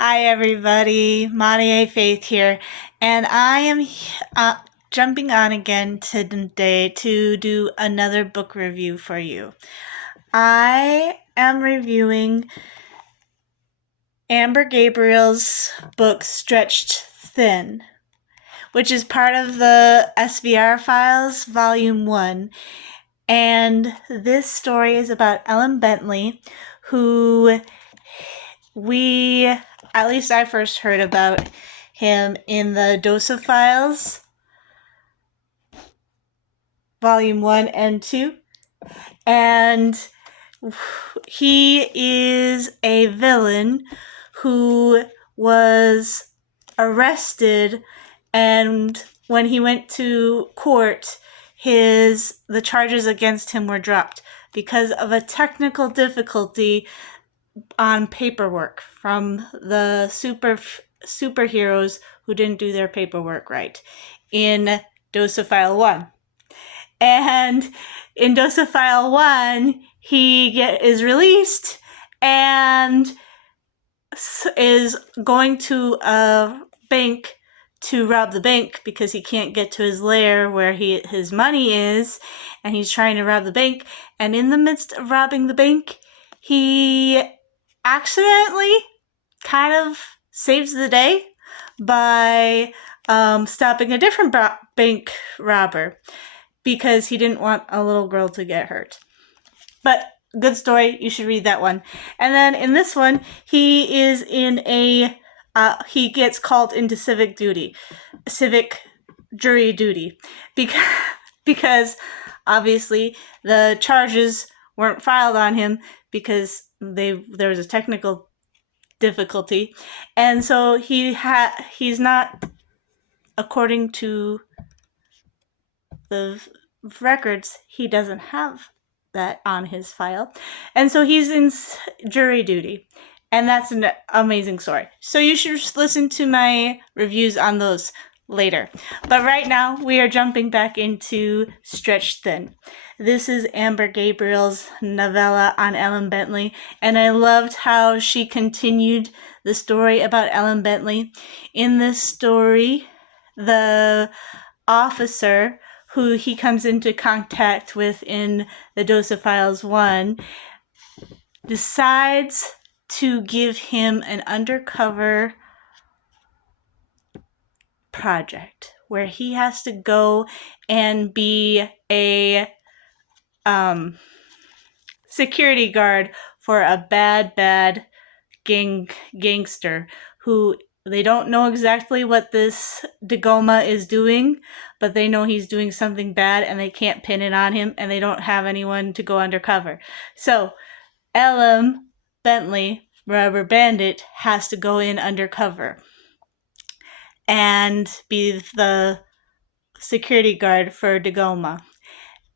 Hi everybody, Mawdiay Faith here, and I am jumping on again today to do another book review for you. I am reviewing Amber Gabriel's book Stretched Thin, which is part of the SVR Files Volume 1. And this story is about Ellen Bentley, who at least I first heard about him in the Dosa Files, Volume 1 and 2. And he is a villain who was arrested, and when he went to court, the charges against him were dropped because of a technical difficulty on paperwork from the superheroes who didn't do their paperwork right in Dosophile 1. And in Dosophile 1, he is released and is going to a bank to rob the bank because he can't get to his lair where his money is, and he's trying to rob the bank. And in the midst of robbing the bank, he accidentally kind of saves the day by stopping a different bank robber because he didn't want a little girl to get hurt. But good story, you should read that one. And then in this one, he is in he gets called into civic jury duty, because obviously the charges weren't filed on him because there was a technical difficulty, and so he's not, according to the records, he doesn't have that on his file, and so he's in jury duty, and that's an amazing story. So you should listen to my reviews on those later. But right now we are jumping back into Stretched Thin. This is Amber Gabriel's novella on Ellen Bentley, and I loved how she continued the story about Ellen Bentley. In this story, the officer who he comes into contact with in the Dosa Files 1 decides to give him an undercover project where he has to go and be a security guard for a bad gangster who they don't know exactly what this Dagoma is doing, but they know he's doing something bad and they can't pin it on him, and they don't have anyone to go undercover. So Ellen Bentley, Rubber Bandit, has to go in undercover and be the security guard for Dagoma.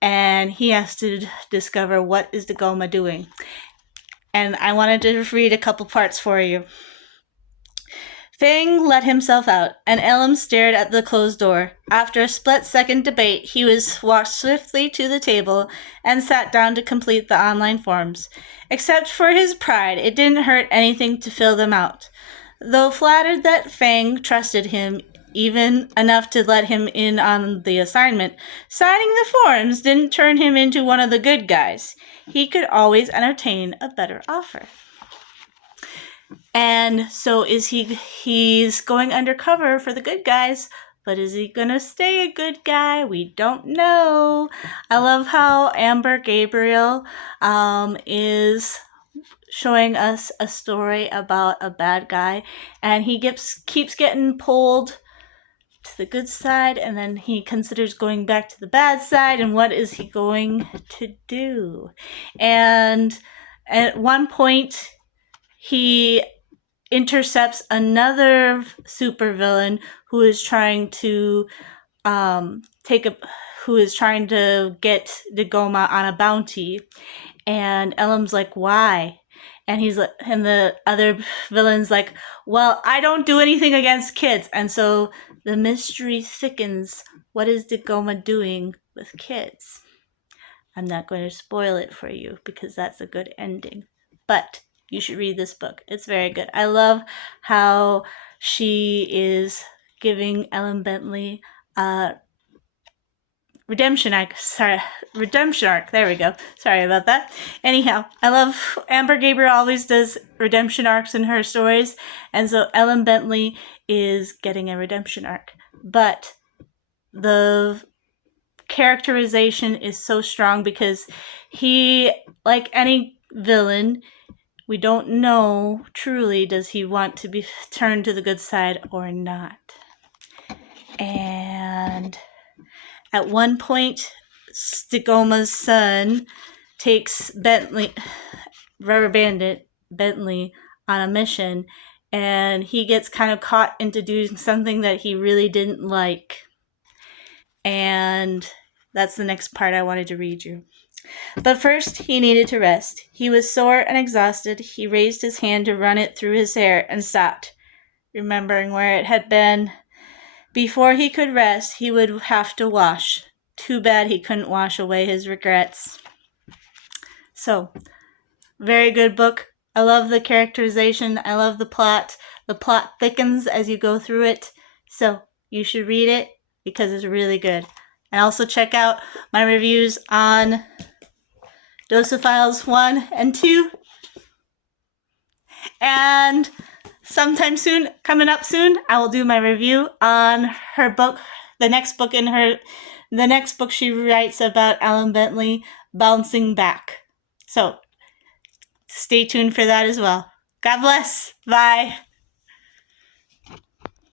And he has to discover what is Dagoma doing. And I wanted to read a couple parts for you. Fang let himself out, and Elam stared at the closed door. After a split-second debate, he walked swiftly to the table and sat down to complete the online forms. Except for his pride, it didn't hurt anything to fill them out. Though flattered that Fang trusted him even enough to let him in on the assignment, signing the forms didn't turn him into one of the good guys. He could always entertain a better offer. And so he's going undercover for the good guys, but is he gonna stay a good guy? We don't know. I love how Amber Gabriel is showing us a story about a bad guy, and he keeps getting pulled to the good side, and then he considers going back to the bad side, and what is he going to do? And at one point, he intercepts another supervillain who is trying to get Dagoma on a bounty, and Elam's like, why? And the other villain's like, well, I don't do anything against kids. And so the mystery thickens. What is Dagoma doing with kids? I'm not going to spoil it for you because that's a good ending. But you should read this book. It's very good. I love how she is giving Ellen Bentley redemption arc. There we go. Sorry about that. Anyhow, I love Amber Gabriel always does redemption arcs in her stories, and so Ellen Bentley is getting a redemption arc. But the characterization is so strong because he, like any villain, we don't know truly does he want to be turned to the good side or not. And at one point, Stigoma's son takes Rubber Bandit Bentley, on a mission, and he gets kind of caught into doing something that he really didn't like. And that's the next part I wanted to read you. But first, he needed to rest. He was sore and exhausted. He raised his hand to run it through his hair and stopped, remembering where it had been. Before he could rest, he would have to wash. Too bad he couldn't wash away his regrets. So, very good book. I love the characterization. I love the plot. The plot thickens as you go through it. So, you should read it because it's really good. And also check out my reviews on Dosophiles 1 and 2. And sometime soon, coming up soon, I will do my review on her book, the next book she writes about Ellen Bentley, Bouncing Back. So, stay tuned for that as well. God bless. Bye.